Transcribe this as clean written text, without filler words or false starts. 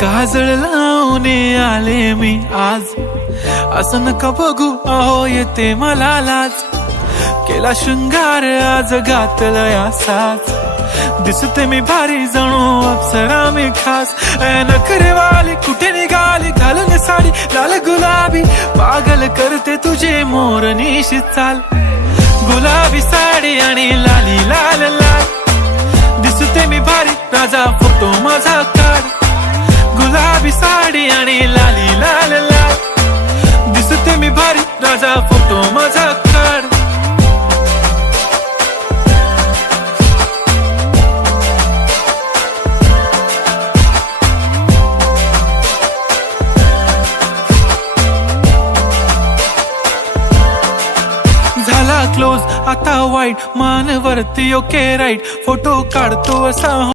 काजळ लावून आले मी आज, असं नका बघू अहो येते मला लाज. केला शृंगार आज घातला साज, दिसते मी भारी जणू अप्सरा मी खास. नखरेवाली कुठे निघाली घालून साडी लाल गुलाबी, पागल करते तुझे मोरनीशी चाल. गुलाबी साडी आणि लाली लाल लाल, दिसते मी भारी राजा फोटो माझा काढ. गुलाबी साडी आणि लाली लाल लाल, दिसते मी भारी राजा फोटो माझा काढ. झाला क्लोज आता वाईट, मान वरती ओके राईट, फोटो काढतो असा